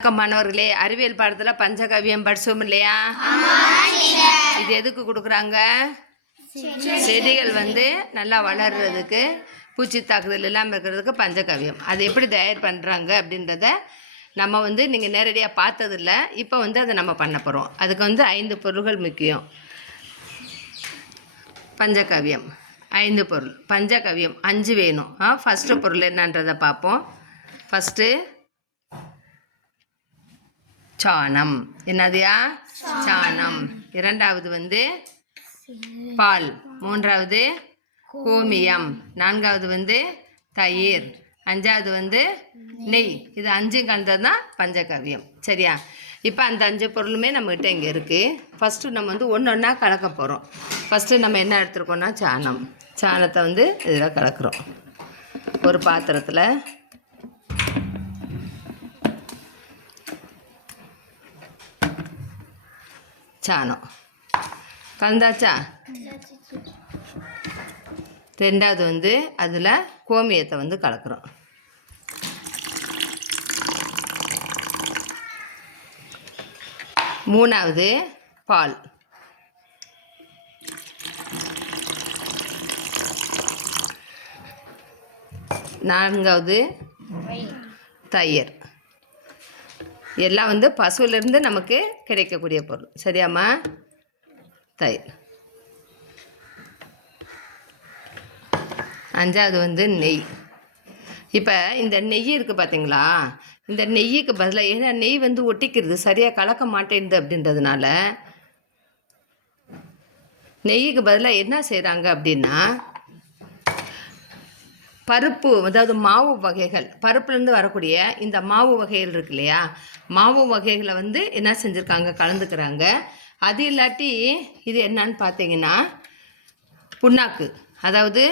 வணக்கம் மாணவர்களே அறிவியல் பாடத்தில் பஞ்சகவியம் படிச்சோம் இல்லையா? இது எதுக்கு கொடுக்குறாங்க? செடிகள் வந்து நல்லா வளர்றதுக்கு பூச்சி தாக்குதல் இல்லாமல் இருக்கிறதுக்கு பஞ்சகவியம். அது எப்படி தயார் பண்ணுறாங்க அப்படின்றத நம்ம வந்து நீங்கள் நேரடியாக பார்த்ததில்ல. இப்போ வந்து அதை நம்ம பண்ண போகிறோம் அதுக்கு வந்து ஐந்து பொருள்கள் முக்கியம். பஞ்சகவியம். ஐந்து பொருள். பஞ்சகவியம். அஞ்சு வேணும். ஆ ஃபஸ்ட்டு பொருள் என்னன்றதை பார்ப்போம். ஃபஸ்ட்டு சாணம். என்னதுயா? சாணம். இரண்டாவது வந்து பால். மூன்றாவது கோமியம். நான்காவது வந்து தயிர். அஞ்சாவது வந்து நெய். இது அஞ்சும் கலந்தது தான் பஞ்சகவியம். சரியா? இப்போ அந்த அஞ்சு பொருளுமே நம்மகிட்ட இங்கே இருக்குது ஃபஸ்ட்டு நம்ம வந்து ஒன்று ஒன்றா கலக்க போகிறோம் ஃபஸ்ட்டு நம்ம என்ன எடுத்துருக்கோம்னா சாணம். சாணத்தை வந்து இதில் கலக்கிறோம். ஒரு பாத்திரத்தில் சாணம் கலந்தாச்சா ரெண்டாவது வந்து அதில் கோமியத்தை வந்து கலக்கிறோம் மூணாவது பால் நான்காவது தயிர் எல்லாம் வந்து பசுவிலிருந்து நமக்கு கிடைக்கக்கூடிய பொருள். சரியாம்மா? தயிர். அஞ்சாவது வந்து நெய். இப்போ இந்த நெய் இருக்குது பார்த்தீங்களா இந்த நெய்யுக்கு பதிலாக ஏன்னா நெய் வந்து ஒட்டிக்கிறது சரியாக கலக்க மாட்டேங்குது அப்படின்றதுனால நெய்யுக்கு பதிலாக என்ன செய்கிறாங்க அப்படின்னா பருப்பு அதாவது மாவு வகைகள். பருப்புலேருந்து வரக்கூடிய இந்த மாவு வகைகள் இருக்கு இல்லையா? மாவு வகைகளை வந்து என்ன செஞ்சுருக்காங்க? கலந்துக்கிறாங்க. அது இல்லாட்டி இது என்னன்னு பார்த்தீங்கன்னா புண்ணாக்கு. அதாவது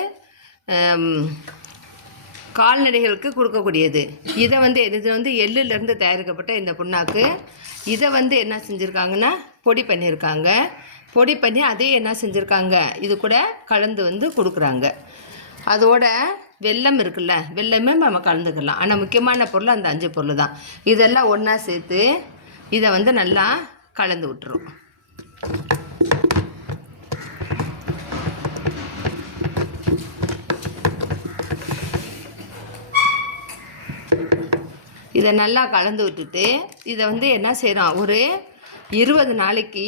கால்நடைகளுக்கு கொடுக்கக்கூடியது. இதை வந்து இது வந்து எள்ளுலேருந்து தயாரிக்கப்பட்ட இந்த புண்ணாக்கு. இதை வந்து என்ன செஞ்சுருக்காங்கன்னா பொடி பண்ணியிருக்காங்க பொடி பண்ணி அதே என்ன செஞ்சுருக்காங்க? இது கூட கலந்து வந்து கொடுக்குறாங்க. அதோட வெல்லம் இருக்குல்ல வெள்ளமே நம்ம கலந்துக்கலாம். ஆனால் முக்கியமான பொருள் அந்த அஞ்சு பொருள் தான் இதெல்லாம் ஒன்றா சேர்த்து இதை வந்து நல்லா கலந்து விட்டுரும். இதை நல்லா கலந்து விட்டுட்டு இதை வந்து என்ன செய்கிறோம் ஒரு இருபது நாளைக்கு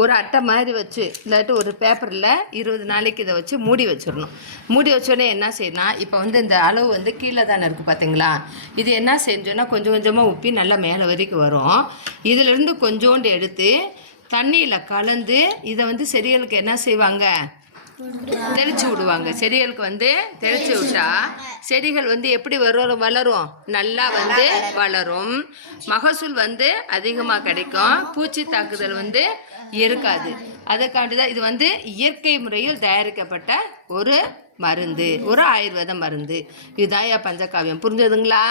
ஒரு அட்டை மாதிரி வச்சு இல்லாட்டி ஒரு பேப்பரில் இருபது நாளைக்கு இதை வச்சு மூடி வச்சிடணும். மூடி வச்சோடனே என்ன செய்யணும் இப்போ வந்து இந்த அளவு வந்து கீழே தானே இருக்குது பார்த்தீங்களா இது என்ன செஞ்சோன்னா கொஞ்சம் கொஞ்சமாக உப்பி நல்லா மேலே வரைக்கும் வரும். இதிலிருந்து கொஞ்சோண்டு எடுத்து தண்ணியில் கலந்து இதை வந்து செடிகளுக்கு என்ன செய்வாங்க? தெளிச்சு விடுவாங்க. செடிகளுக்கு வந்து தெளிச்சு விட்டா செடிகள் வந்து எப்படி வரும்? வளரும். நல்லா வந்து வளரும். மகசூல் வந்து அதிகமாக கிடைக்கும். பூச்சி தாக்குதல் வந்து இருக்காது. அதுக்காண்டி தான் இது வந்து இயற்கை முறையில் தயாரிக்கப்பட்ட ஒரு மருந்து. ஒரு ஆயுர்வேத மருந்து. இதுதான் பஞ்சகாவியம். புரிஞ்சதுங்களா?